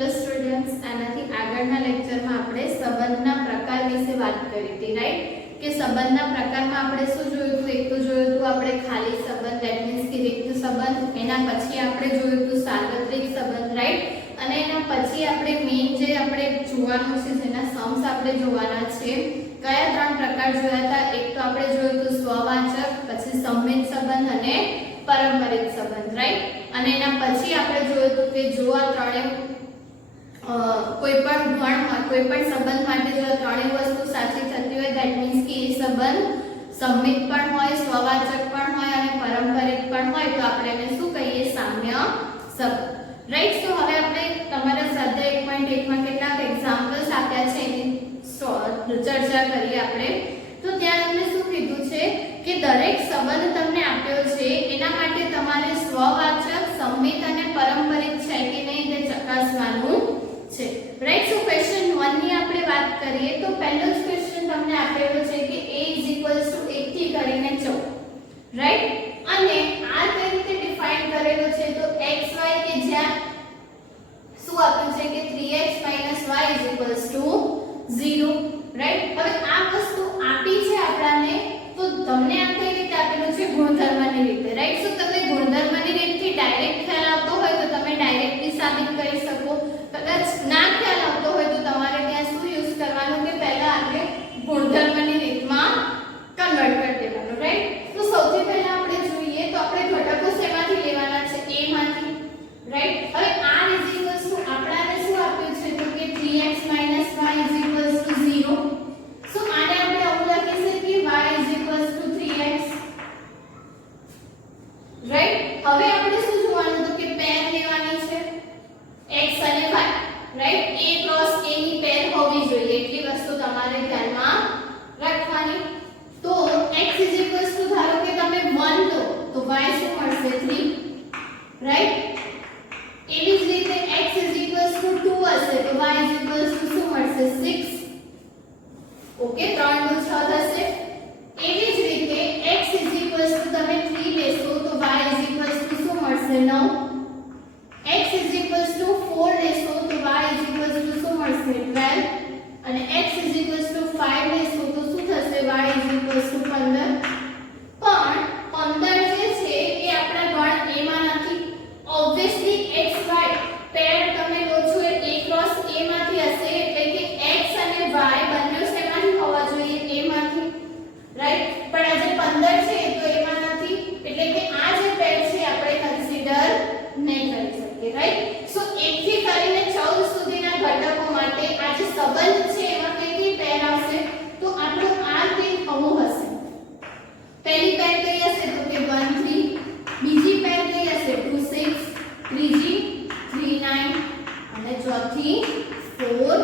Hello students, આનાથી આગળના લેક્ચરમાં આપણે સંબંધના પ્રકાર વિશે વાત કરી હતી, રાઈટ? કે સંબંધના પ્રકારમાં આપણે શું જોયું હતું? એક તો જોયું હતું આપણે ખાલી સંબંધ, ધેટ મીન્સ કે રિક્ત સંબંધ. એના પછી આપણે જોયું હતું સાર્વત્રિક સંબંધ, રાઈટ? અને એના પછી આપણે મેઇન જે આપણે જોવાનું છે, જેના સમ્સ આપણે જોવાના છે, કયા ત્રણ પ્રકાર જોયા હતા? એક તો આપણે જોયું હતું સ્વવાચક, પછી સંમિત સંબંધ અને પારંપરિક સંબંધ, રાઈટ? અને એના પછી આપણે જોયું હતું કે જો આ ત્રણેય કોઈ પણ ગણમાં કોઈ પણ સંબંધ માટે જો ત્રણેય વસ્તુ સાચી થતી હોય, ધેટ મીન્સ કે એ સંબંધ સંમિત પણ હોય, સ્વવાચક પણ હોય અને પારંપરિક પણ હોય, તો આપણે એને શું કહીએ? સામ્ય સંબંધ, રાઈટ? સો હવે આપણે તમારા સ્વાધ્યાય 1.1 માં કેટલાક એક્ઝામ્પલ્સ આપ્યા છે એની ચર્ચા કરીએ આપણે. તો ત્યાં તમને શું કીધું છે કે દરેક સંબંધ તમને આપ્યો છે, એના માટે તમારે સ્વવાચક, સંમિત અને પારંપરિક છે કે નહીં તે ચકાસવાનું છે, રાઈટ? સો ક્વેશ્ચન 1 ની આપણે વાત કરીએ તો પહેલો જ ક્વેશ્ચન તમને આપેલો છે કે a = 1 થી કરીને 14, રાઈટ? અને આ કઈ રીતે ડિફાઇન કરેલો છે? તો x y કે જ્યાં શું આપ્યું છે કે 3x - y = 0, રાઈટ? હવે આ વસ્તુ આપી છે આપણને, તો તમને આ કઈ રીતે આપેલું છે? ગુણધર્મની રીતે, રાઈટ? સો તમને ગુણધર્મની રીતથી ડાયરેક્ટ ખ્યાલ આવતો હોય તો તમે ડાયરેક્ટલી સાબિત કરી શકો. કદાચ ના ખ્યાલ આવતો હોય તો તમારે ત્યાં શું યુઝ કરવાનું કે પહેલા આપણે ગુણધર્મની રીતમાં કન્વર્ટ કરી દેવાનું, રાઈટ? તો સૌથી પહેલા આપણે જોઈએ તો આપણે ઘટકો શેમાંથી લેવાના છે? a માંથી, રાઈટ? હવે r = આપણાને શું આપ્યું છે? તો કે 3x - y = 0. સો આને આપણે આવું લખી શકીએ y = 3x, રાઈટ? હવે આપણે શું જોવાનું? તો કે પેર લેવાની છે x અને y, right? a cross a ની પેર હોવી જોઈએ, એટલી વસ્તુ તમારે ધ્યાનમાં રાખવાની. તો x = ધારો કે તમે 1 લો તો y શું મળશે? 3, રાઈટ? એવી જ રીતે x = 2 હશે તો y = શું મળશે? 6. ઓકે, 3 નું 6 થશે. એવી જ રીતે x = તમે 3 લેશો તો y = શું મળશે? 9. x = 4 લેશો તો y = શું મળશે? 12. અને x = 5 લેશો તો શું થશે? y = 15. પણ 15 જે છે એ આપણા ગણ a માં નથી. ઓબ્વિયસલી x y પેર તમે લો છો એ a ક્રોસ a માંથી હશે, એટલે કે x અને y બંને શેમાંથી હોવા જોઈએ? a માંથી, રાઈટ? પણ આ જે 15 છે એ તો a માં નથી, એટલે કે આ જે પેર છે આપણે કન્સિડર નહીં કરી શકીએ, રાઈટ? સો 1 થી કરીને 14 સુધીના ઘટકો માટે આ જે સંબંધ છે એમાં કેટલી પેર આવશે? તો આપણો r કંઈક આવો હશે. પહેલી પેર કઈ હશે? તો કે 1 3, બીજી પેર કઈ હશે? 2 6, ત્રીજી 3 9 અને ચોથી 4,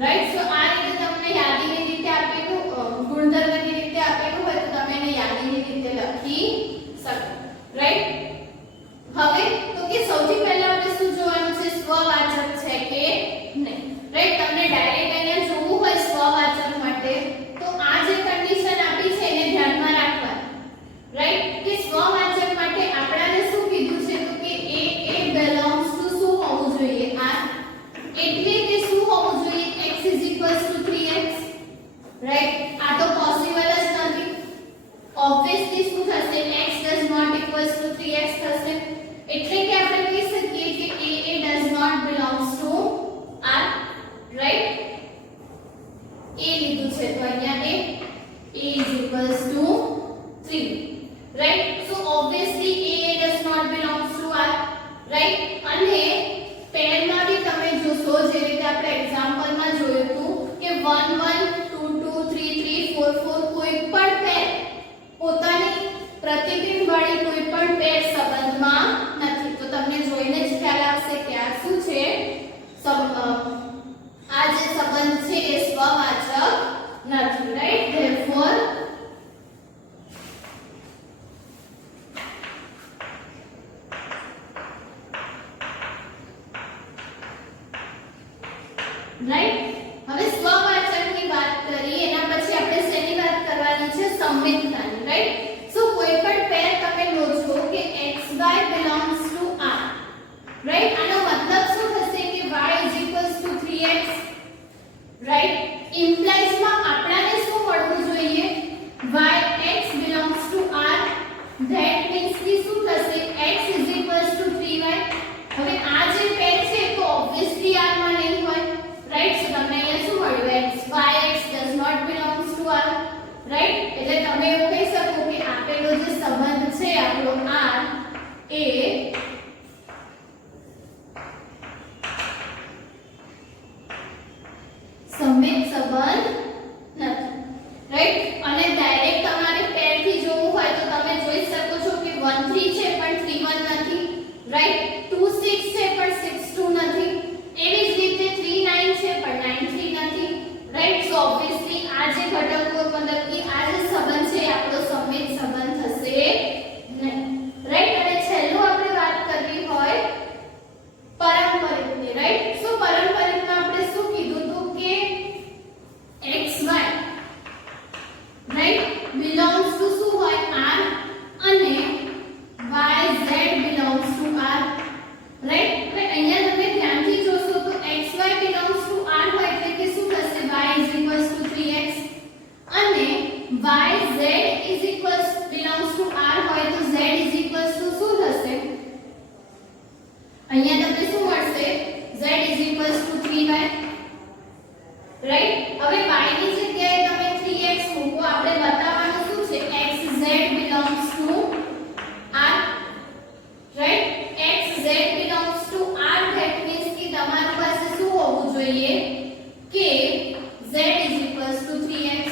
રાઈટ? સો આ રીતે તમને યાદીની રીતે આપેલું, ગુણધર્મની રીતે આપેલું હોય તો તમે એને યાદીની રીતે લખી શકો, રાઈટ? હવે તો કે સૌથી પહેલા આપણે શું જોવાનું છે? સ્વવાચક છે કે નહીં, રાઈટ? તમને ડાયરેક્ટ અહીંયા જોવું હોય સ્વવાચક માટે તો આ જે કન્ડિશન આપી છે એને ધ્યાનમાં રાખવાની, રાઈટ? કે સ્વવાચક માટે આપણાને શું કીધું છે? તો કે a belongs to શું હોવું જોઈએ? r. એટલે કે શું હોવું જોઈએ? x = 3x, right? આ તો પોસિબલ જ નથી. ઓબ્વિયસલી શું થશે? x does not equals to 3x થશે. એટલે કે આપણે કહી શકીએ કે a does not belongs to r, right? a લીધું છે તો અહીંયા a = 3, right? So obviously a does not belongs to r, right? અને પેરમાં બી તમે જોશો જે રીતે આપણે એક્ઝામ્પલમાં જોયું હતું કે 1 1 2 2 3 3 4 4 કોઈ પણ પેર પોતાની પ્રતિબિંબ વાળી કોઈ પણ પેર સંબંધમાં નથી. તો તમને જોઈને જ ખ્યાલ આવશે કે આ શું છે? આ જે સંબંધ છે એ સ્વવાચક નથી, રાઈટ? Therefore right? હવે સ્વવાચકની વાત કરી એના પછી આપણે શેની વાત કરવાની છે? સંમિતતાની, રાઈટ? સો કોઈ પણ પેર તમે લો છો કે xy belongs to r, right? આનો મતલબ 3x રાઈટ ઇમ્પ્લાઇઝ માં આપણાને શું મળવું જોઈએ yx belongs to r that means કે શું થશે x 3y હવે આ જે પેર છે તો obviously r માં નહીં હોય રાઈટ સો તમને અહીંયા શું મળ્યું x yx does not belongs to r right એટલે તમે એવું કહી શકો કે આપેલો જે સંબંધ છે આપણો r એ સમેત સંબંધ નથી રાઈટ અને ડાયરેક્ટ તમારે પેર થી જોવું હોય તો તમે જોઈ શકો છો કે 1 3 છે પણ 3 1 નથી રાઈટ 2 6 છે પણ 6 2 નથી એવી જ રીતે 3 9 છે પણ 9 3 નથી રાઈટ સો ઓબ્વિયસલી આ જે ઘટકો મતલબ કે આ જે સંબંધ છે આપણો સમેત સંબંધ થશે નહીં રાઈટ અને છેલ્લું આપણે વાત કરવી હોય પારંપરિકની રાઈટ સો પારંપરિકમાં આપણે શું કીધું હતું કે xy રાઈટ belongs to શું હોય r અને yz belongs to r right હવે અહીંયા તમે ધ્યાનથી જોશો તો xy belongs to r હોય એટલે કે શું થશે y 3x અને yz belongs to r હોય તો z શું થશે અહીંયા તમને શું મળશે z 3y રાઈટ હવે y ની જગ્યાએ તમે 3x મૂકો આપણે બતાવવાનું શું છે xz belongs to r right xz belongs to r that means કે તમારી પાસે શું હોવું જોઈએ કે z 3x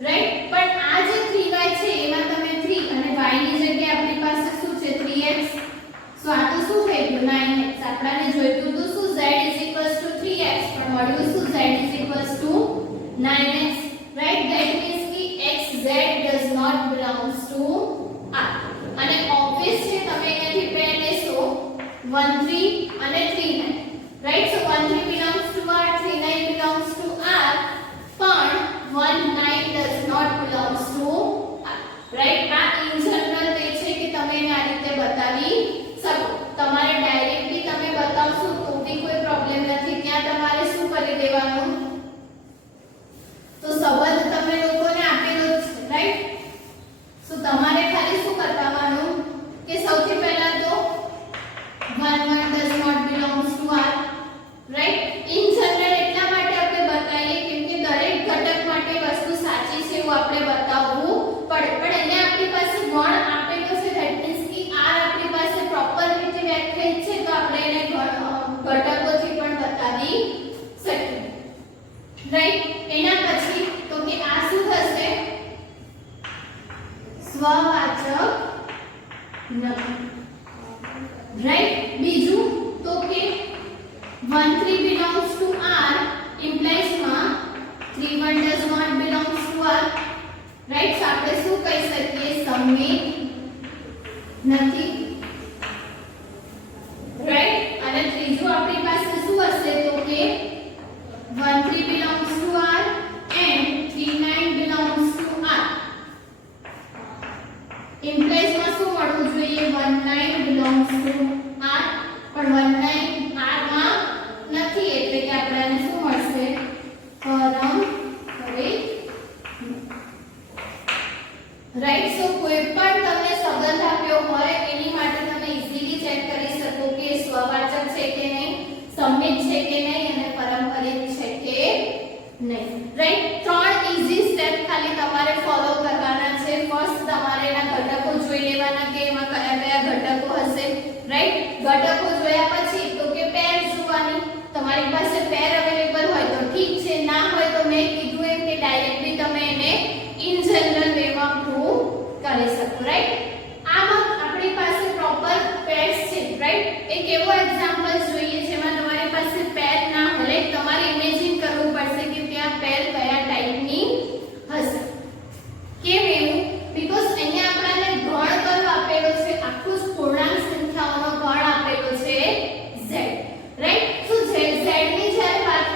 રાઈટ પણ આ જે 3y છે એમાં તમે 3 અને y ની જગ્યાએ આપણી પાસે શું છે 3x સો આ તો શું થઈ ગયું 9x આપણાને જોઈતું હતું શું z 3x પણ મળ્યું શું z 9x right that means ki xz does not belongs to r અને obvious છે તમે અહીંયાથી પેર લેશો 1 3 અને 3 9 right so 1 3 belongs to r 3 9 belongs to r પણ 1 9 does not belongs to r right આ in general વે છે કે તમે એને આ રીતે બતાવી શકો તમારે ડાયરેક્ટલી તમે બતાવશો તો બી કોઈ પ્રોબ્લેમ નથી ત્યાં તમારે શું કરી દેવાનું તો સંબંધ તમે લોકોને આપેલો છે રાઈટ સો તમારે ખાલી શું કરવાનું કે સૌથી પહેલા તો 1 1 does not belongs to r right in general એટલા માટે આપણે બતાવીએ કેમ કે દરેક ઘટક માટે વસ્તુ સાચી છે એવું આપણે બતાવવું પડે પણ અહીંયા આપણી પાસે ગણ આપેલો છે ધેટ મીન્સ કે r આપણી પાસે પ્રોપર રીતે વ્યાખ્યાયિત છે તો આપણે એને ઘટકોથી પણ બતાવી શકીએ રાઈટ એના પછી તો કે આ શું થશે સ્વવાચક નથી રાઈટ બીજું તો કે 1 3 belongs to r implies માં 3 1 does not belongs to r right so આપણે શું કહી શકીએ સમેત નથી રાઈટ અને ત્રીજું આપણી પાસે શું હશે તો કે 1 3 belongs to r and 3 9 belongs to r implies માં શું મળવું જોઈએ 1 9 belongs to r પણ 1 9 r માં નથી એટલે કે આપણને શું મળશે પારંપરિક રાઈટ સો કોઈ પણ તમને સંબંધ આપ્યો હોય એની માટે તમે ઈઝીલી ચેક કરી શકો કે સ્વવાચક છે કે નહીં સમેત છે કે નહીં અને પારંપરિક છે કે નહીં રાઈટ ત્રણ ઈઝી સ્ટેપ ખાલી તમારે ફોલો કરવાના છે ફર્સ્ટ તમારે એના ઘટકો જોઈ લેવાના કે એમાં કયા કયા ઘટકો હશે રાઈટ ઘટકો જોયા પછી તો કે પેર જોવાની તમારી પાસે પેર અવેલેબલ હોય તો ઠીક છે ના હોય તો મેં કીધું એમ કે ડાયરેક્ટલી તમે એને ઇન જનરલ વેમાં પ્રૂવ કરી શકો રાઈટ આમાં આપણી પાસે પ્રોપર પેર્સ છે રાઈટ એક એવો એક્ઝામ્પલ જોઈએ જેમાં તમારી પાસે પેર ના હોય તમારે ઇમેજિન કરવું પડશે કે ત્યાં પેર કયા ટાઈપની હશે કેમ એવું બીકોઝ અહીંયા આપણને ગણ કયો આપેલો છે આખું પૂર્ણાંક સંખ્યાઓનો ગણ આપેલો છે z રાઈટ સો z ની જ્યારે વાત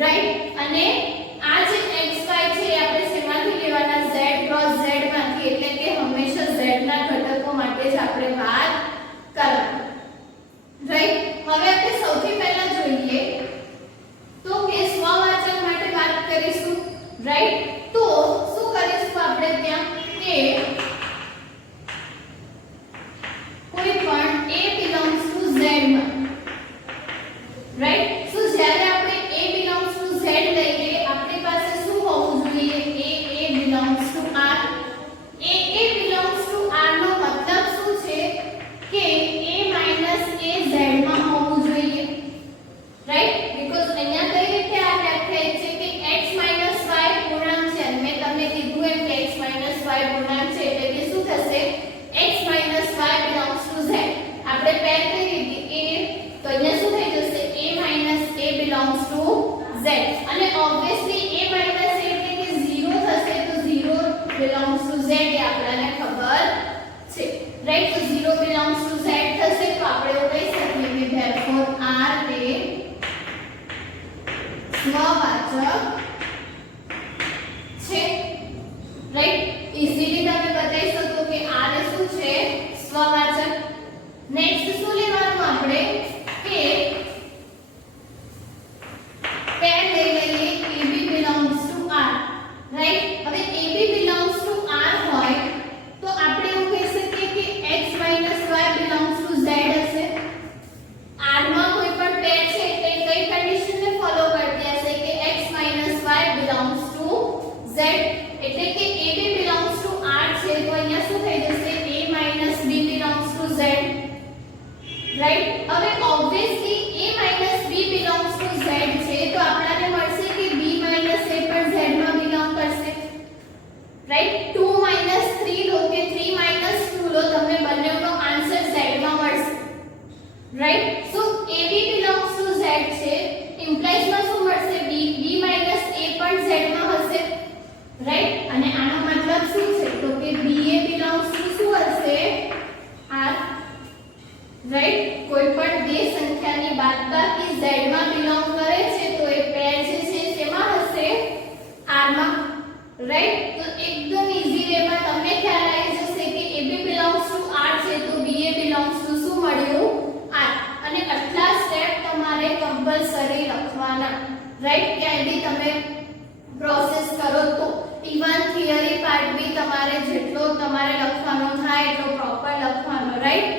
રાઈટ અને આ જે xy છે એ આપણે શેમાંથી લેવાના z ક્રોસ z માંથી એટલે કે હંમેશા z ના ઘટકો માટે જ આપણે વાત કરવાની રાઈટ હવે આપણે સૌથી પહેલા જોઈએ તો કે સ્વવાચક માટે વાત કરીશું રાઈટ તો શું કરીશું આપણે ત્યાં કે કોઈ પણ a belongs to z માં રાઈટ સો જ્યારે આપણે a belongs to z લઈએ આપણી પાસે શું હોવું જોઈએ a belongs to r a belongs to r નો મતલબ શું છે કે a a z માં હોવું જોઈએ રાઈટ બીકોઝ અહીંયા કઈ રીતે આ વ્યાખ્યાયિત છે કે x y પૂર્ણાંક છે અને મેં તમને કીધું એમ કે x y પૂર્ણાંક છે એટલે કે શું થશે x y belongs to z આપણે પેર કરી દીધી a તો અહીંયા શું થઈ જશે a belongs to z અને obviously a એટલે કે 0 થશે તો 0 belongs to z એ આપણને ખબર છે રાઈટ તો 0 belongs to z થશે તો આપણે એવું કહી શકીએ કે therefore r એ સ્વવાચક છે રાઈટ ઈઝીલી તમે બતાવી શકો કે r એ શું છે સ્વવાચક નેક્સ્ટ શું લેવાનું આપણે કે પેર લઈ લઈએ ab belongs to r right હવે ab belongs to r હોય તો આપણે એવું કહી શકીએ કે x y belongs to z હશે r માં કોઈ પણ પેર છે તે કઈ કન્ડિશન ને ફોલો કરતી હશે કે x y belongs to z એટલે કે ab belongs to r છે તો અહીંયા શું થઈ જશે a b belongs to z right હવે obviously a b belongs to z છે તો આપણને મળશે કે b a પણ z માં બિલોંગ કરશે રાઈટ 2 3 લો કે 3 2 લો તમને બંનેનો આન્સર z માં મળશે right so ab belongs to z છે ઇમ્પ્લાઇઝ માં શું મળશે b a પણ z માં હશે રાઈટ અને આનો મતલબ શું છે તો કે ba belongs to શું હશે r રાઈટ કોઈ પણ બે સંખ્યાની બાદબાકી z માં બિલોંગ કરે છે તો એ પેર જે છે તેમાં હશે r માં રાઈટ તો એકદમ ઈઝી વે માં તમને ખ્યાલ આવી જશે કે ab belongs to r છે તો ba belongs to શું મળ્યું r અને આટલા સ્ટેપ તમારે કમ્પલસરી લખવાના રાઈટ ક્યાંય બી તમે પ્રોસેસ કરો તો ઇવન થિયરી પાર્ટ બી તમારે જેટલો તમારે લખવાનો થાય એટલો પ્રોપર લખવાનો રાઈટ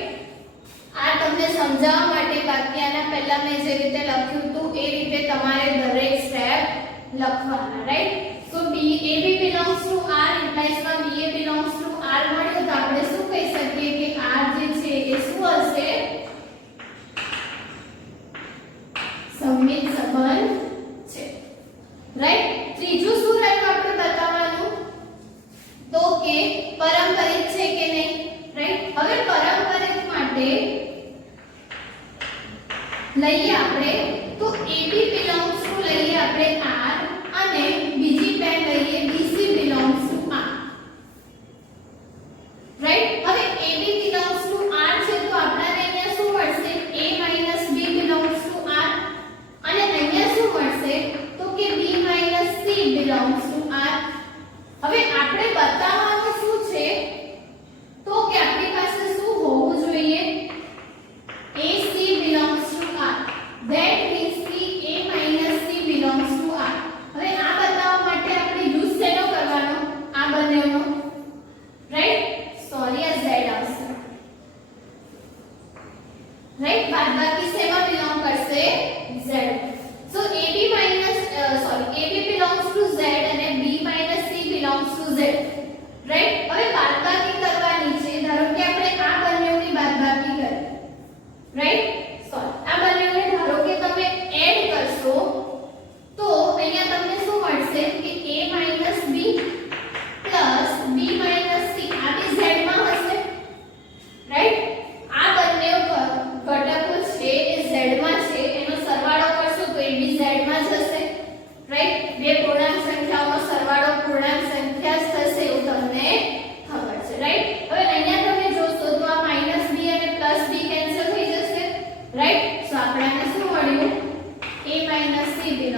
આ તમને સમજાવવા માટે બાકી આના પહેલા મેં જે રીતે લખ્યું હતું એ રીતે તમારે દરેક સ્ટેપ લખવાના right so ab belongs to r implies માં ba belongs to r મળ્યું તો આપણે શું કહી શકીએ કે r જે છે એ શું હશે સમમિત સંબંધ છે રાઈટ ત્રીજું શું રહ્યું આપણે બતાવવાનું તો કે પારંપરિક છે કે નહીં રાઈટ હવે પારંપરિક માટે લઈએ આપણે તો ab belongs to લઈએ આપણે r અને બીજી પેર લઈએ bc belongs to r right હવે ab belongs to r છે તો આપણને અહીંયા શું મળશે a b belongs to r અને અહીંયા શું મળશે તો કે b c belongs to r હવે આપણે બતાવવાનું શું છે તો કે આપણી પાસે શું હોવું જોઈએ ac belongs to r that means કે a c belongs to r હવે આ બતાવવા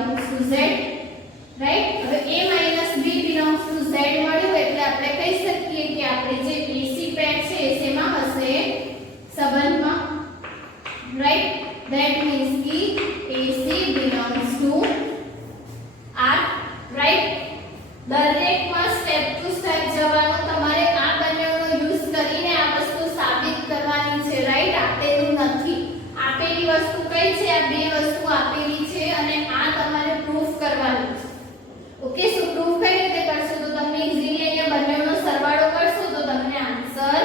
belongs to z, રાઈટ. હવે a b belongs to z મળ્યું એટલે આપણે કહી શકીએ કે આપણે જે ac પેર છે એ શેમાં હશે? સંબંધમાં, રાઈટ. that means કે ac belongs to r, right. દરેકમાં સ્ટેપ ટુ સ્ટેપ જવાનું, તમારે આ બંનેનો યુઝ કરીને આ વસ્તુ સાબિત કરવાની છે, રાઈટ. આપેલું નથી, આપેલી વસ્તુ કઈ છે? આ બે વસ્તુ આપેલી છે અને આ તમારે પ્રૂફ કરવાનું છે. ઓકે, સો પ્રૂફ કઈ રીતે કરશો? તો તમને ઈઝીલી અહીંયા બંનેનો સરવાળો કરશો તો તમને આન્સર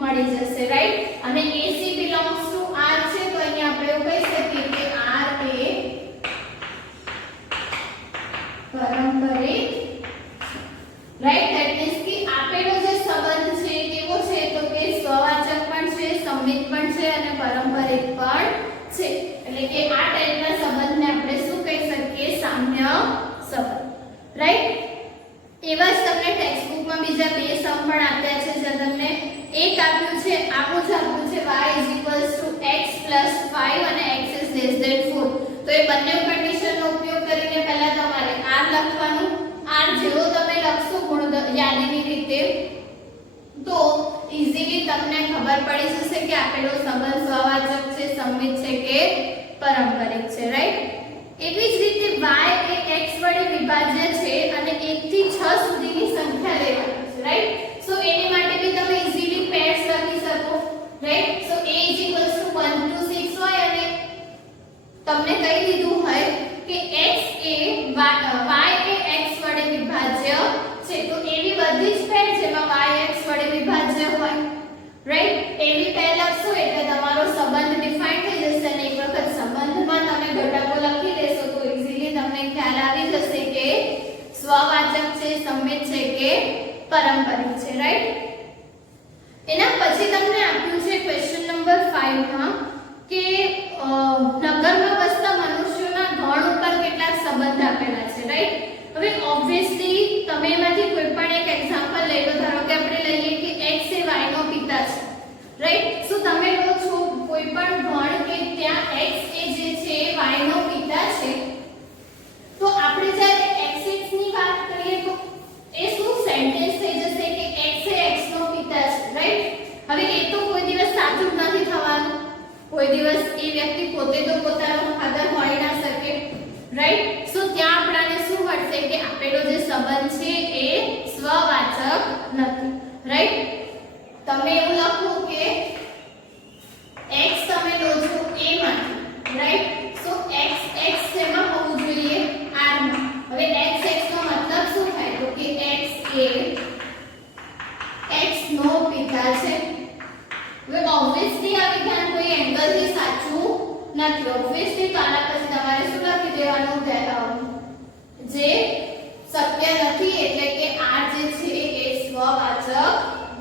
મળી જશે, રાઈટ. અને AC belongs to R છે તો અહીંયા આપણે એવું કહી શકીએ કે R એ પારંપરિક, રાઈટ. ધેટ મીન્સ કે આપેલો જે સંબંધ છે કેવો છે? તો કે સ્વવાચક પણ છે, સંમિત પણ છે અને પારંપરિક પણ છે. એટલે કે આ ટાઈપના સંબંધને આપણે શું કહી શકીએ? સામ્ય સંબંધ, રાઈટ. એવા જ તમને ટેક્સ્ટ બુકમાં બીજા બે સમ પણ આપ્યા છે. જે તમને એક આપ્યું છે, આવું જ આપ્યું છે y x + 5 અને x < 4. તો એ બંને કન્ડિશનનો ઉપયોગ કરીને પહેલા તમારે r લખવાનું. r જેવો તમે લખશો યાદીની રીતે તો ઈઝીલી તમને ખબર પડી જશે કે આપેલો સંબંધ સ્વવાચક છે, સંમિત છે કે પારંપરિક છે, રાઈટ. એવી જ રીતે y એ x વડે વિભાજ્ય છે અને 1 થી 6 સુધીની સંખ્યા લેવાની છે, રાઈટ. સો એની માટે બી તમે ઈઝીલી પેર્સ લખી શકો, રાઈટ. સો a = 1 to 6 હોય અને તમને કહી દીધું હોય કે x એ y એ x વડે વિભાજ્ય છે તો એવી બધી જ પેર જેમાં y x વડે વિભાજ્ય હોય, રાઈટ. એવી પેર લખશો એટલે તમારો સંબંધ ડિફાઇન થઈ જશે અને એક વખત સંબંધમાં તમે ઘટકો લખી દેશો તો ઈઝીલી તમને ખ્યાલ આવી જશે કે સ્વવાચક છે, સંમિત છે કે પારંપરિક છે, રાઈટ. એના પછી તમને આપ્યું છે ક્વેશ્ચન નંબર 5 માં કે નગરમાં વસતા મનુષ્યોના ગણ ઉપર કેટલાક સંબંધ આપેલા છે, રાઈટ. હવે ઓબ્વિયસલી તમે એમાંથી કોઈ પણ એક એક્ઝામ્પલ લઈ લો. ધારો કે આપણે લઈએ કે x એ y નો પિતા છે, રાઈટ. સો તમે લો છો કોઈ પણ ગણ કે ત્યાં x એ જે છે y નો પિતા છે તો આપણે જ્યારે x ની વાત કરીએ તો એ શું સેન્ટેન્સ થઈ જશે કે x એ x નો પિતા છે, રાઈટ. હવે એ તો કોઈ દિવસ સાચું જ નથી થવાનું. કોઈ દિવસ એ વ્યક્તિ પોતે તો પોતાનો ફાધર હોઈ ના શકે, રાઈટ. સો ત્યાં આપણને શું મળશે કે આપેલો જે સંબંધ છે એ સ્વવાચક નથી, રાઈટ. તમે એવું લખો કે x તમે લો છો a માંથી, રાઈટ. સો x x શેમાં હોવું જોઈએ? r માં. હવે x x નો મતલબ શું થાય? તો કે x એ x નો પિતા છે. હવે ઓબ્વિયસલી આ વિધાન કોઈ એંગલથી સાચું નથી. ઓબ્વિયસલી તો આના પછી તમારે શું લખી દેવાનું? જે શક્ય નથી એટલે કે આ જે છે એ સ્વવાચક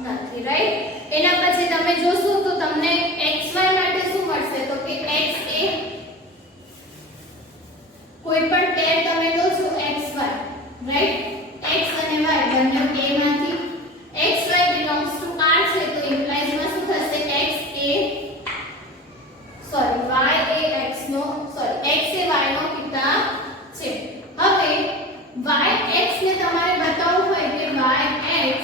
નથી, રાઈટ. એના પછી તમે જોશો તો તમને xy માટે શું મળશે? તો કે x એ કોઈ પણ પેર તમે લો છો xy, રાઈટ. x અને y બંને a માંથી xy belongs to r છે તો ઇમ્પ્લાઇઝ માં શું થશે? x એ x એ y નો પિતા છે. હવે y x ને તમારે બતાવવું હોય કે y x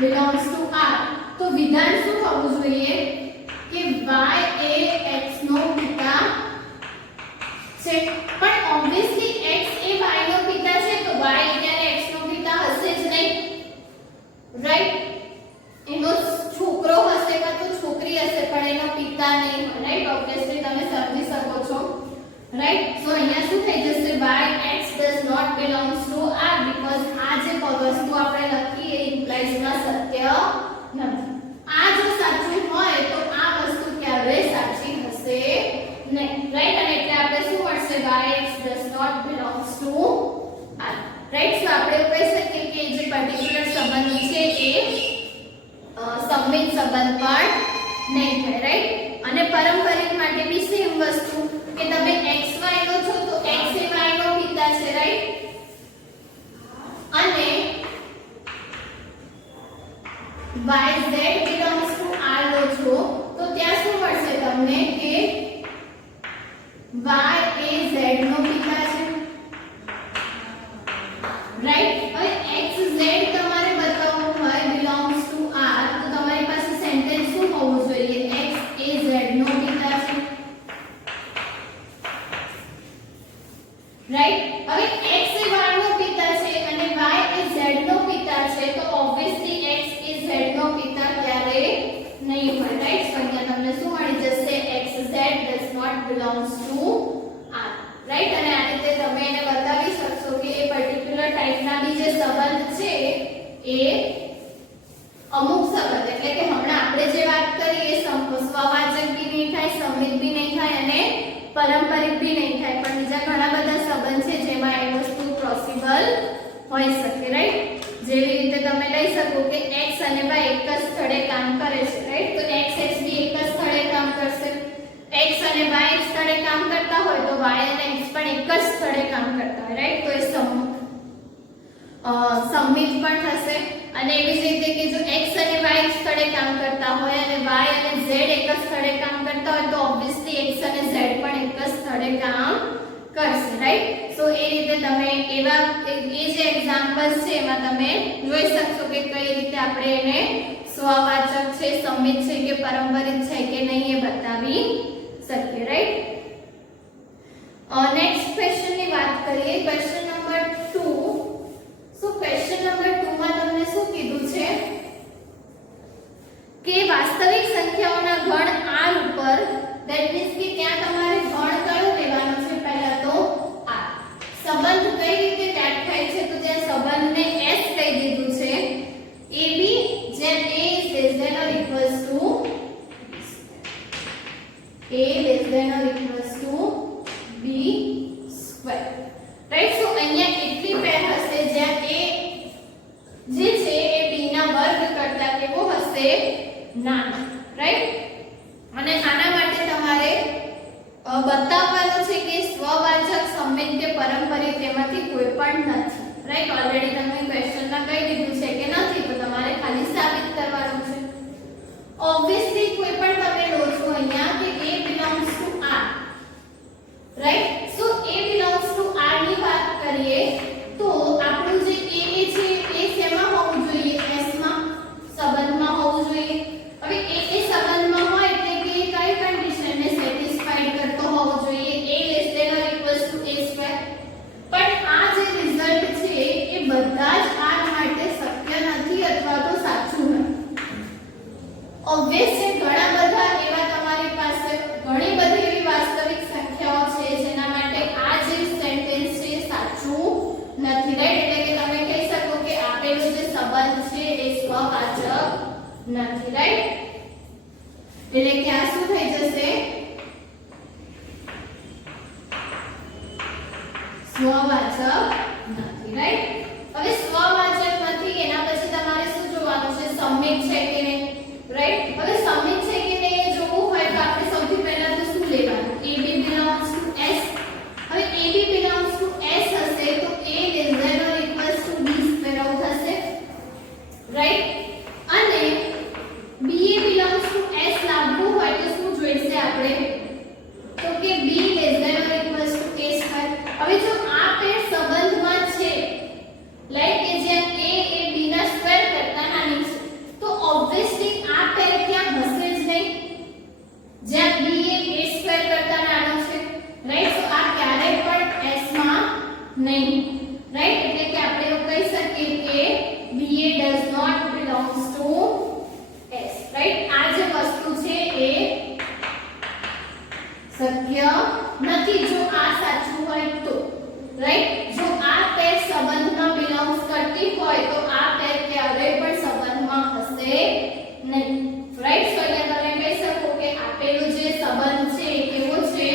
belongs to r તો વિધાન શું થવું જોઈએ કે y એ x નો પિતા છે. પણ ઓબ્વિયસલી x એ y નો પિતા છે તો y ત્યારે x નો પિતા હશે જ નહીં, રાઈટ. એનો છોકરો હશે કાં તો છોકરી હશે પણ એનો પિતા નહીં હોય, રાઈટ. ઓબ્વિયસલી તમે સમજી શકો છો, રાઈટ. સો અહીંયા શું થઈ જશે? y x does not belongs to r because આ જે વસ્તુ આપણે લખી એ ઇમ્પ્લાઇઝ માં સત્ય નથી. આ જો સાચું હોય તો આ વસ્તુ ક્યારેય સાચી હશે નહીં, રાઈટ. અને એટલે આપણે શું મળશે? y x does not belongs to r, right. So આપણે કહી શકીએ કે જે પર્ટિક્યુલર સંબંધ છે એ સંમિત સંબંધ પણ નહીં થાય, રાઈટ. અને પારંપરિક માટે બી સેમ વસ્તુ કે તમે xy લો છો તો x એ y નો પિતા છે, રાઈટ. અને yz belongs to r લો છો તો ત્યાં શું મળશે તમને કે y એ z નો પિતા છે, રાઈટ। હવે x એ y નો પિતા છે અને y એ z નો પિતા છે તો ઓબ્વિયસલી x એ z નો પિતા ક્યારે નહીં હોય, રાઈટ। તો અહીંયા તમને શું મળી જશે, xz does not belongs to R, right. અને આ રીતે તમે એને બતાવી શકશો કે એ પર્ટિક્યુલર ટાઈપના બી જે સંબંધ છે એ અમુક સંબંધ એટલે કે હમણાં આપણે જે વાત કરી એ સ્વવાચક બી નહીં થાય, સંમિત બી નહીં થાય અને પારંપરિક બી નહીં થાય, પણ બીજા ઘણા બધા સંબંધ છે જેમાં એ વસ્તુ પોસિબલ હોઈ શકે, રાઈટ। જેવી રીતે તમે લઈ શકો કે x અને y એક જ સ્થળે કામ કરે છે, રાઈટ। તો x બી એક જ સ્થળે કામ કરશે, x અને y એક સ્થળે કામ કરતા હોય તો y અને x પણ એક જ સ્થળે કામ કરતા હોય, રાઈટ। તો એ સંમિત પણ થશે। અને એવી જ રીતે કે જો x અને y એક સ્થળે કામ કરતા હોય અને y અને z એક જ સ્થળે કામ કરતા હોય તો ઓબ્વિયસલી x અને z પણ એક જ સ્થળે કામ કરશે, રાઈટ। સો એ રીતે તમે એવા એ જે એક્ઝામ્પલ્સ છે એમાં તમે જોઈ શકશો કે કઈ રીતે આપણે એને સ્વવાચક છે, સંમિત છે કે પારંપરિક છે કે નહીં એ બતાવી શકીએ, રાઈટ। નેક્સ્ટ ક્વેશ્ચન ની વાત કરીએ, ક્વેશ્ચન નંબર 2। સો ક્વેશ્ચન નંબર 2 માં તમને શું કીધું છે કે વાસ્તવિક સંખ્યાઓના ગણ r ઉપર, ધેટ મીન્સ કે ત્યાં તમારે ગણ કયો લેવાનો છે, પહેલા તો r। સંબંધ કઈ રીતે વ્યાખ્યાયિત છે તો ત્યાં સંબંધને s કહી દીધું છે, ab જેમ a is less than or equals to a less than or equals to b square, right. So અહીંયા એટલી પેર હશે જ્યાં a જે છે એ b ના વર્ગ કરતા કેવો હશે, નાનો, રાઈટ। અને આના માટે તમારે બતાવવાનું છે કે સ્વવાચક, સંમિત કે પારંપરિક તેમાંથી કોઈ પણ નથી, રાઈટ। ઓલરેડી તમે ક્વેશ્ચનમાં કહી દીધું છે કે નથી તો તમારે ખાલી સાબિત કરવાનું છે। ઓબ્વિયસલી કોઈ પણ તમે લો છો અહીંયા કે a belongs to r, right. So a belongs to r ની વાત કરીએ તો આપણું જે a છે એ શેમાં હોવું જોઈએ, s માં, સંબંધમાં હોવું જોઈએ। હવે a એ સંબંધમાં હોય એટલે કે કઈ કન્ડિશનને સેટિસ્ફાઈડ કરતો હોવો જોઈએ, a less than or equals to a square। પણ આ જે રિઝલ્ટ છે એ બધા જ r માટે શક્ય નથી અથવા તો સાચું નથી। ઓબ્વિયસ છે ઘણા બધા એવા તમારી પાસે ઘણી બધી એવી વાસ્તવિક સંખ્યાઓ છે જેના માટે આ જે સેન્ટેન્સ છે સાચું નથી, રાઈટ। એટલે કે તમે કહી શકો કે આપેલો જે સંબંધ છે એ સ્વવાચક નથી, રાઈટ। એટલે કે આ શું થઈ જશે, સ્વવાચક નથી, રાઈટ। હવે સ્વવાચક નથી એના પછી તમારે શું જોવાનું છે, સંમિત છે કે નહીં, રાઈટ। હવે સંમિત છે કે નહીં એ જોવું હોય તો આપણે સૌથી પહેલા તો શું લેવાનું, ab belongs to s। હવે ab belongs to s હશે તો a less than or equals to b square out થશે, રાઈટ। અને ba belongs to s લાવવું હોય તો શું જોઈશે આપણે, તો કે b less than or equals to a square। હવે જો આ પેર સંબંધમાં છે, લાઈક કે જ્યાં a એ b ના સ્ક્વેર કરતા નાની છે તો ઓબ્વિયસલી આ પેર ત્યાં હશે જ નહીં જ્યાં b એ a સ્ક્વેર કરતા નાનો છે, રાઈટ। તો આ ક્યારેય પણ s માં નહીં, રાઈટ। એટલે કે આપણે એવું કહી શકીએ કે ba does not belongs to s, right. આ જે વસ્તુ છે એ શક્ય નથી જો આ સાચું હોય તો, રાઈટ। જો આ પેર સંબંધમાં બિલોંગ્સ કરતી હોય તો આ પેર ક્યારેય પણ સંબંધમાં હશે નહીં, રાઈટ। તો અહીંયા તમે કહી શકો કે આપેલું જે સંબંધ છે એ કેવો છે,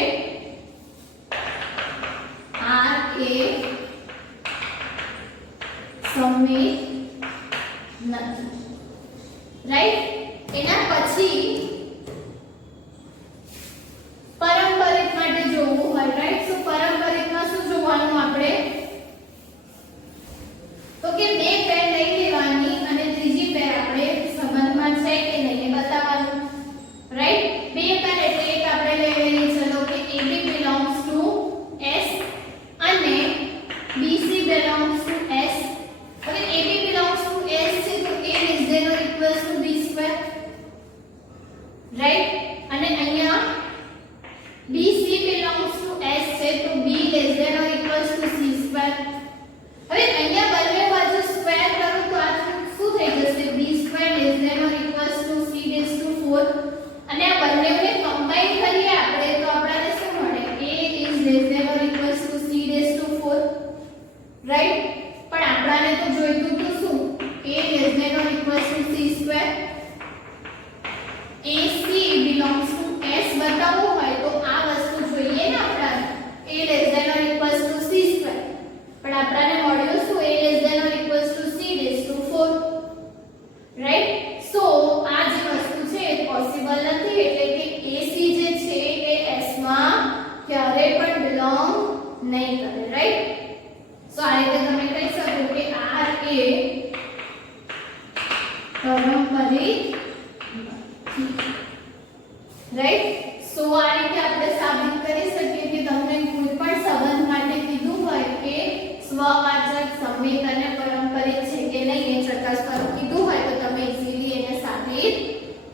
r એ સંમિત નથી, રાઈટ। એના પછી પારંપરિક માટે જોવું હોય, રાઈટ। સો પારંપરિકમાં શું જોવાનું આપણે, તો કે બે પેર લઈ લેવાની અને ત્રીજી પેર આપણે સંબંધમાં છે કે નહીં એ બતાવવાનું, રાઈટ। બે પેર એટલે એક આપણે લઈ લઈએ ચલો કે ab belongs to s અને bc belongs to s। હવે ab s છે તો b less than or equals to c square. હવે અહીંયા બંને બાજુ સ્ક્વેર કરું તો આ શું થઈ જશે b square less than or equals to c raise to 4 અને આ બંનેને કમ્બાઈન કરીએ આપણે તો આપણને શું મળે a is less than or equals to c raise to 4 right. પણ આપણને તો જોઈતું હતું શું a less than or equals to c square. AC belongs to S બતાવવું હોય તો આ વસ્તુ જોઈએ ને આપણને a less than or equals to c square. પણ આપણને મળ્યું શું a less than or equals to c raised to 4 right. So આ જે વસ્તુ છે એ પોસિબલ નથી એટલે કે AC જે છે એ S માં ક્યારે પણ બિલોંગ નહીં કરે રાઈટ. સો આ રીતે તમે કહી શકો કે R એ પારંપરિક રાઈટ. સો આ રીતે આપણે સાબિત કરી શકીએ કે તમને કોઈ પણ સંબંધ માટે કીધું હોય કે સ્વવાચક સંમિત અને પારંપરિક છે કે નહીં એ ચકાસવાનું કીધું હોય તો તમે ઈઝીલી એને સાબિત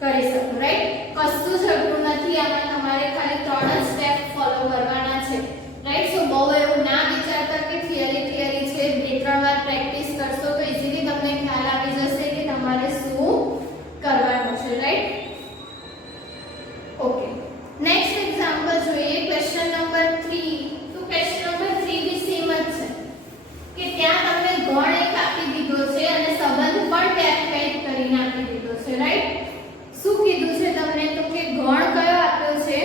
કરી શકો રાઈટ. કશું જ અઘરું નથી આમાં તમારે ખાલી 3 જ સ્ટેપ ફોલો કરવાના છે રાઈટ. સો બહુ એવું ના વિચારતા કે થિયરી છે 2-3 વાર પ્રેક્ટિસ કરશો તો ઈઝીલી તમને ખ્યાલ આવી જશે કે તમારે શું કરવાનું છે રાઈટ. ओके नेक्स्ट एग्जांपल જોઈએ क्वेश्चन नंबर 3. તો क्वेश्चन नंबर 3 भी सेम જ છે કે ત્યાં તમને ગણ એક આપી દીધો છે અને સંબંધ પણ વ્યાખ્યાયિત કરીને આપી દીધો છે રાઈટ. શું કીધું છે તમને તો કે ગણ કયો આપ્યો છે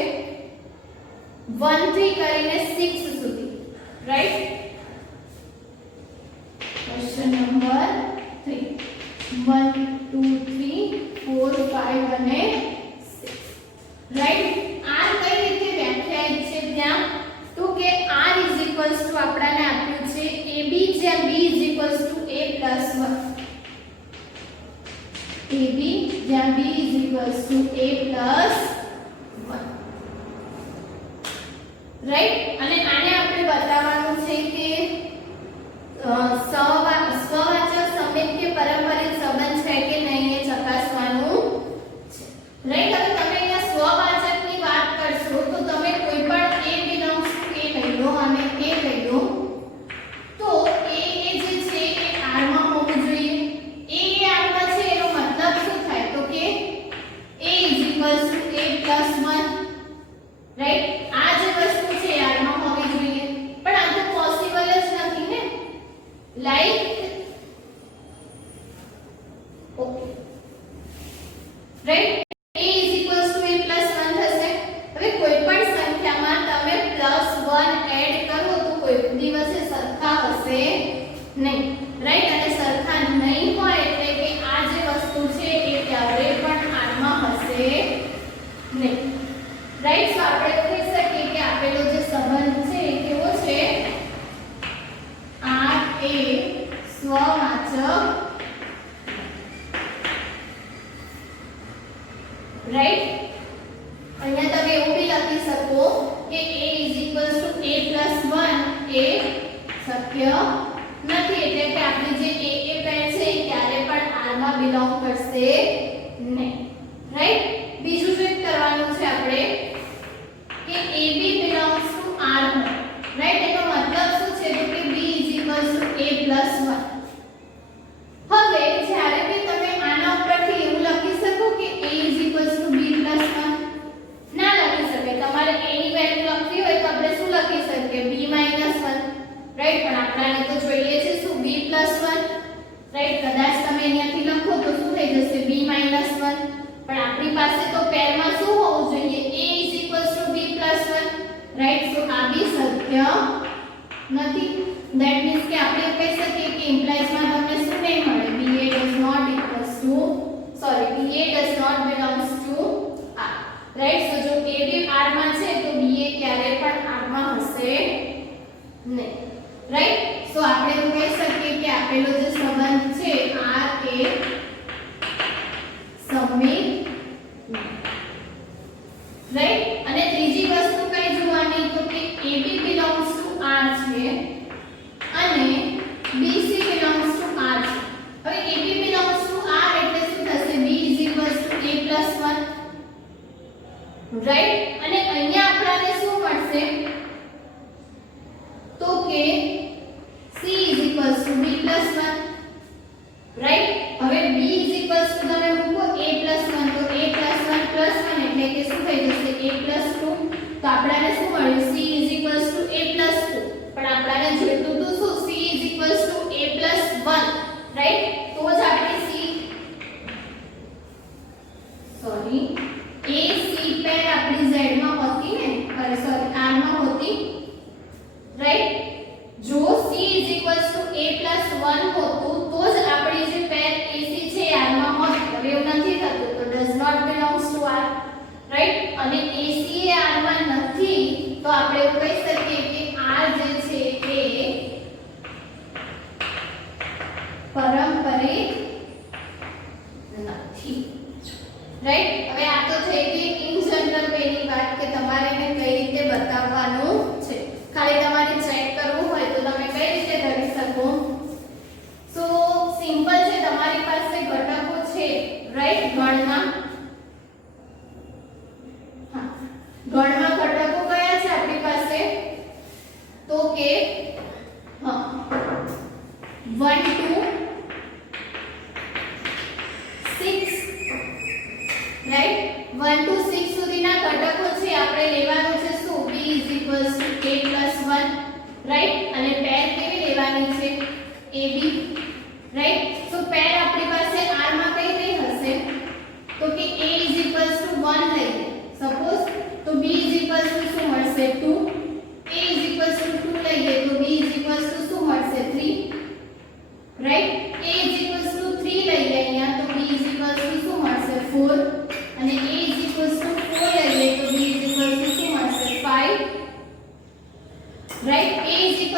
1 થી કરીને 6 સુધી રાઈટ. क्वेश्चन नंबर 3 1 2 3 4 5 અને રાઈટ. r કઈ રીતે વ્યાખ્યાયિત છે ત્યાં તો કે r ઇઝ ઇક્વલ્સ ટુ આપણને આપ્યું છે ab જ્યાં b is equals to a plus 1 ab જ્યાં b is equals to a plus 1 right. અને આને આપણે બતાવવાનું છે કે સ્વવાચક સંમિત કે પારંપરિક સંબંધ છે કે નહીં એ ચકાસવાનું છે રાઈટ. હવે તમે અહીંયા સ્વવાચકની વાત કરશો તો તમે કોઈ પણ a belongs to a લઈ લો અને a લઈ લો તો a જે છે એ r માં હોવું જોઈએ. a r માં છે એનો મતલબ શું થાય તો કે a = a + 1 રાઈટ. આ જે વસ્તુ છે r માં હોવી જોઈએ પણ આ તો પોસિબલ જ નથી ને લાઈક ઓકે રાઈટ. દિવસે સરખા હશે નહીં રાઈટ. અને સરખા નહીં હોય એટલે કે આ જે વસ્તુ છે એ ક્યારે પણ r માં હશે નહીં રાઈટ. સો આપણે કહી શકીએ કે આપેલો જે સંબંધ છે એ કેવો છે r એ સ્વવાચક રાઈટ. અહીંયા તમે એવું બી લખી શકો કે a = a + 1 એ શક્ય નથી એટલે કે આપણી જે a પેર છે એ ક્યારે પણ r માં બિલોંગ કરશે નહીં રાઈટ. બીજું ચેક કરવાનું છે આપણે કે ab belongs to r right. એનો મતલબ શું છે તો કે b = a + 1. હવે જ્યારે કે તમે આના ઉપરથી એવું લખી શકો કે a = b + 1 ના લખી શકે. તમારે a ની વેલ્યુ લખવી હોય તો આપણે શું લખી શકીએ b - 1 રાઈટ. પણ આપણને તો જોઈએ છે શું b + 1 રાઈટ. કદાચ તમે અહીંયાથી લખો તો શું થઈ જશે b - 1 પણ આપણી પાસે તો પેરમાં શું હોવું જોઈએ a = b + 1 રાઈટ. સો આ બી શક્ય નથી. ધેટ મીન્સ કે આપણે કહી શકીએ કે ઇમ્પ્લાઇઝ માં તમને શું નહીં મળે ba does not belongs to r right. So જો a બી r માં છે તો ba ક્યારે પણ r માં હશે નહીં રાઈટ. સો આપણે એવું કહી શકીએ કે આપેલો જે સંબંધ છે r એ સંમિત રાઈટ. અને ત્રીજી વસ્તુ કઈ જોવાની તો કે ab belongs to r છે અને bc belongs to r છે. હવે ab belongs to r એટલે શું થશે b = a + 1 રાઈટ. અને અહીંયા આપણને શું મળશે ખાલી તમારે ચેક કરવું હોય તો તમે કઈ રીતે કરી શકો? સો સિમ્પલ છે, તમારી પાસે ઘટકો છે રાઈટ, ગણમાં ગણમાં ઘટકો કયા છે આપણી પાસે? તો કે 1 2 6 રાઈટ, 1 to 6 સુધીના ઘટકો છે. આપણે લેવાનું છે શું? b a + 1 રાઈટ, અને પેર કેવી લેવાની છે? ab right. સો પેર આપણી પાસે r માં કઈ કઈ હશે? તો કે a = 1 લઈએ સપોઝ, તો b શું મળશે? 2. a = 2 લઈએ તો b શું મળશે? 3 રાઈટ. a = 3 લઈએ અહીંયા તો b શું મળશે? 4. અને a = 4 લઈએ તો b શું મળશે? 5 રાઈટ. a =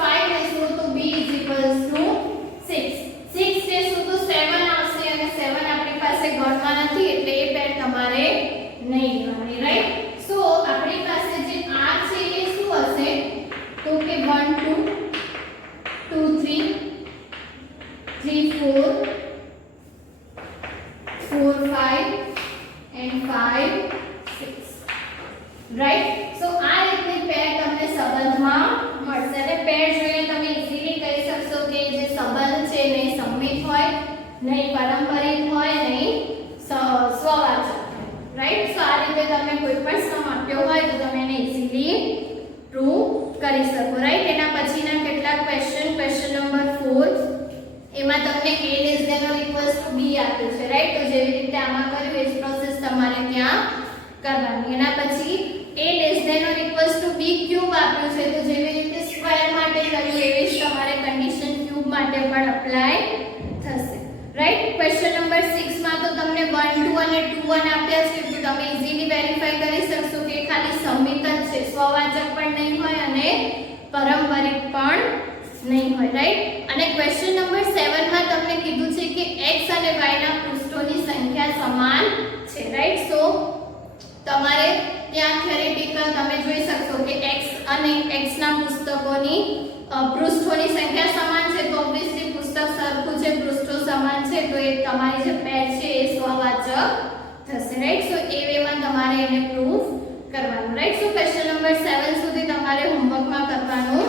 5 લેશું તો b = 6. 6 લેશું તો 7 આવશે, અને 7 આપણી પાસે ગણમાં નથી એટલે એ પેર તમારે નહીં ગણવાની રાઈટ. સો આપણી પાસે જે r છે એ શું હશે? તો કે 1 2 2 3 3 4 4 5 and 5 6 રાઈટ. સો આ રીતની પેર તમને સંબંધમાં મળશે. અને પેર જોઈને તમે ઈઝીલી કહી શકશો કે જે સંબંધ છે નહીં સંમિત હોય, નહીં પારંપરિક હોય, નહીં સ્વવાચક રાઈટ. સો આ રીતે તમે કોઈ પણ સમ આપ્યો હોય તો તમે એને ઈઝીલી પ્રૂવ કરી શકો રાઈટ. એના પછીના કેટલાક ક્વેશ્ચન નંબર 4, એમાં તમને a ≤ b આપ્યું છે રાઈટ. તો જેવી રીતે આમાં કર્યું એ જ પ્રોસેસ તમારે ત્યાં કરવાની. એના પછી a ≤ b ક્યુબ આપ્યું છે, તો જેવી રીતે સ્ક્વેર માટે કર્યું એવી જ તમારે કન્ડિશન ક્યુબ માટે પણ એપ્લાય થશે રાઈટ. ક્વેશ્ચન નંબર 6 માં તો તમને 1 2 અને 2 1 આપ્યા છે, તો તમે ઈઝીલી વેરીફાઈ કરી શકશો કે ખાલી સંમિત જ છે, સ્વવાચક પણ નહીં હોય અને પારંપરિક પણ નહીં હોય રાઈટ. અને ક્વેશ્ચન નંબર 7 માં તમને કીધું છે કે x અને y ના પૃષ્ઠોની સંખ્યા સમાન છે રાઈટ. સો તમારે ત્યાં થિયરેટિકલ તમે જોઈ શકશો કે x અને x ના પૃષ્ઠોની સંખ્યા સમાન છે, તો ઓબ્વિયસલી પુસ્તક સરખું છે, પૃષ્ઠો સમાન છે, તો એ તમારી જે પેર છે એ સ્વવાચક થશે રાઈટ. સો એ વેમાં તમારે એને પ્રૂફ કરવાનું રાઈટ. સો ક્વેશ્ચન નંબર 7 સુધી તમારે હોમવર્કમાં કરવાનું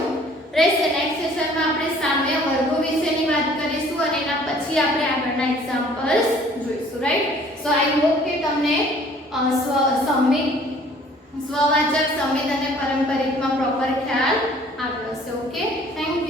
રહેશે. નેક્સ્ટ સેશનમાં આપણે સામ્ય વર્ગો વિશેની વાત કરીશું અને એના પછી આપણે આગળના એક્ઝામ્પલ્સ જોઈશું રાઈટ. સો આઈ હોપ કે તમને સ્વવાચક, સંમિત અને પારંપરિકમાં પ્રોપર ખ્યાલ આવ્યો હશે. Okay, thank you.